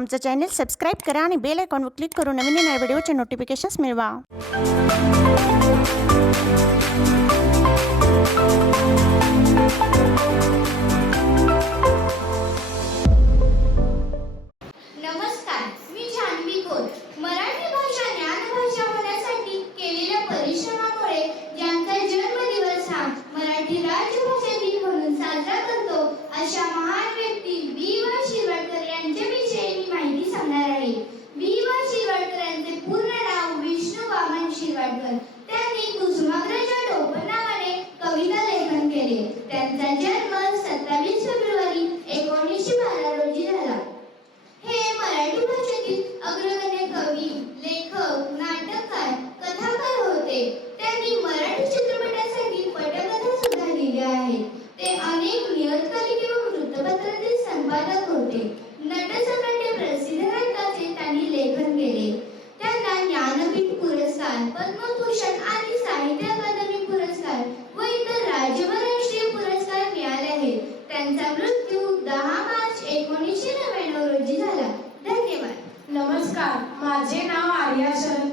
आमचं channel subscribe करा आणि बेल आयकॉनवर क्लिक करून नवीन येणाऱ्या व्हिडिओचे नोटिफिकेशन्स मिळवा.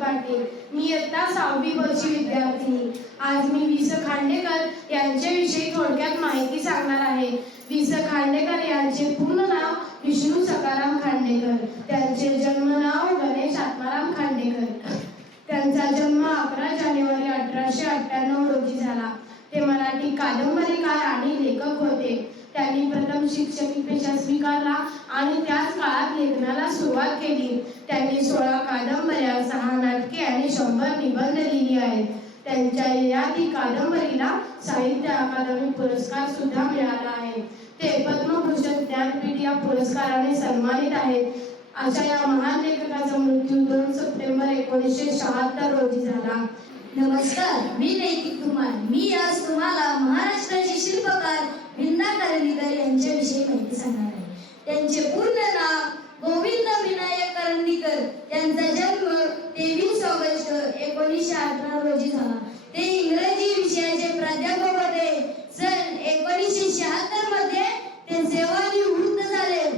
पाटील. मी इयत्ता सहावी वर्षी विद्यार्थिनी आज मी वि स खांडेकर यांच्याविषयी थोडक्यात माहिती सांगणार आहे. वि स खांडेकर यांचे पूर्ण नाव विष्णू सकाराम खांडेकर. त्यांचे जन्म नाव गणेश आत्माराम खांडेकर. त्यांचा जन्म अकरा जानेवारी अठराशे अठ्ठ्याण्णव रोजी झाला. ते मराठी कादंबरीकार आणि लेखक होते. त्यांनी प्रथम शिक्षकी पेशा स्वीकारला. आणि त्याच काळात लेखनाला सुरुवात केली. त्यांनी सोळा कादंबऱ्या सहा नाटके आणि शंभर निबंध लिहिली आहेत. त्यांच्या ययाती कादंबरीला साहित्य अकादमी पुरस्कार सुद्धा मिळाला आहे. ते पद्मभूषण ज्ञानपीठ या पुरस्काराने सन्मानित आहेत. अशा या महान लेखकाचा मृत्यू दोन सप्टेंबर एकोणीसशे शहात्तर रोजी झाला. नमस्कार मी नैतिक कुमार. मी आज तुम्हाला महाराष्ट्राची शिल्पकार विंदा करंदीकर यांच्याविषयी माहिती सांगणार आहे त्यांचे पूर्ण नाव गोविंद विनायक करंदीकर त्यांचा जन्म तेवीस ऑगस्ट एकोणीसशे अठरा रोजी झाला. ते इंग्रजी विषयाचे प्राध्यापक होते. सन एकोणीसशे शहात्तरमध्ये ते सेवानिवृत्त झाले.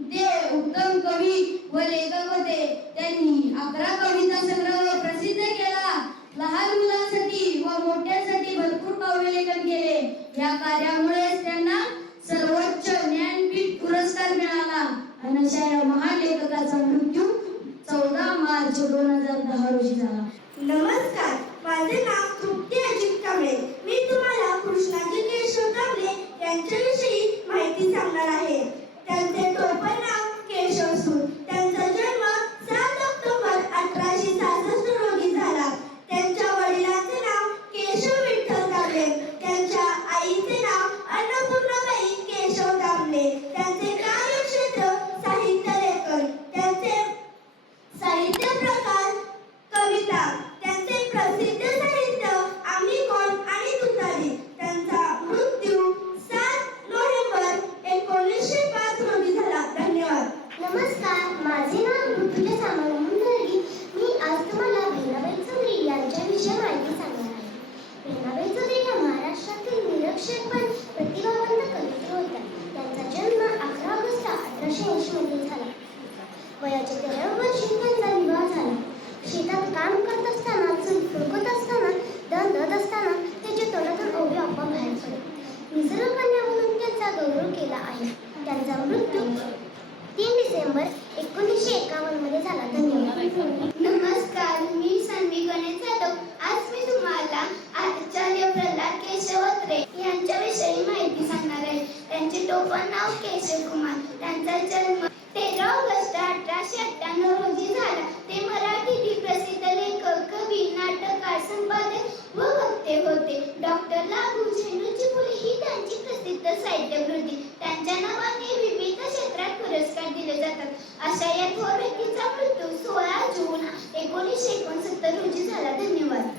ते उत्तम कवी व लेखक होते. त्यांनी अकरा कविता संग्रह प्रसिद्ध केला. लहान मुलांसाठी व मोठ्यांसाठी भरपूर काव्यलेखन केले. या कार्यामुळेच त्यांना पुरस्कार मिळाला. आणि अशा या महान लेखकाचा मृत्यू चौदा मार्च दोन हजार दहा रोजी झाला. नमस्कार. माझे नाव तृप्ती अजित कांबळे मी तुम्हाला कृष्णाजी केशव कांबळे यांच्याविषयी माहिती सांगणार आहे त्यांचे टोपण नाव केशव सूर त्यांचा जन्म सात ऑक्टोबर अठराशे सहासष्ट रोजी झाला त्यांच्या वडिलांचे नाव केशव विठ्ठल कांबळे त्यांच्या आईचे नाव अन्नपूर्णाबाई केशव कांबळे त्यांचे कार्यक्षेत्र साहित्य लेखन त्यांचे साहित्य प्रकार कविता त्यांचे प्रसिद्ध साहित्य आम्ही कोण आणि तुतारी त्यांचा मृत्यू सात नोव्हेंबर एकोणीसशे पाच रोजी झाला धन्यवाद नमस्कार माझे नाव ऋतुजा सामंत मुंदर्गी मी आज तुम्हाला भैराबाई चौधरी यांच्याविषयी माहिती सांगणार आहे भैराबाई चौधरी या महाराष्ट्रातील निरक्षर पण प्रतिभावंत कवित्री होत्या त्यांचा जन्म अकरा ऑगस्ट अठराशे झाला. वयाच्या तेराव्या वर्षी त्यांचा विवाह झाला. शेतात काम करत असताना चूल फुरकत असताना दण दत असताना त्याच्या तोंडातून ओवी आपोआप बाहेर पडली. निसर्ग कन्या म्हणून त्यांचा गौरव केला आहे. त्यांचा मृत्यू तीन डिसेंबर एकोणीसशे एकावन्नमध्ये झाला. धन्यवाद. नमस्कार मी सान्वी गणेश जाधव. आज मी तुम्हाला आचार्य प्रल्हाद केशवत्रे यांच्याविषयी माहिती सांगणार आहे. त्यांचे टोपण नाव केशव कुमार. त्यांचा जन्म तेरा ऑगस्ट अठराशे अठ्ठ्याण्णव रोजी झाला. ते मराठीतील प्रसिद्ध लेखक कवी नाटककार संपादक व वक्ते होते. डॉक्टर लागू झेंडूची फुले ही त्यांची प्रसिद्ध साहित्यकृती. त्यांच्या नावाने विविध क्षेत्रात पुरस्कार दिले जातात. अशा या थोर व्यक्तीचा मृत्यू सोळा जून एकोणीसशे एकोणसत्तर रोजी झाला. धन्यवाद.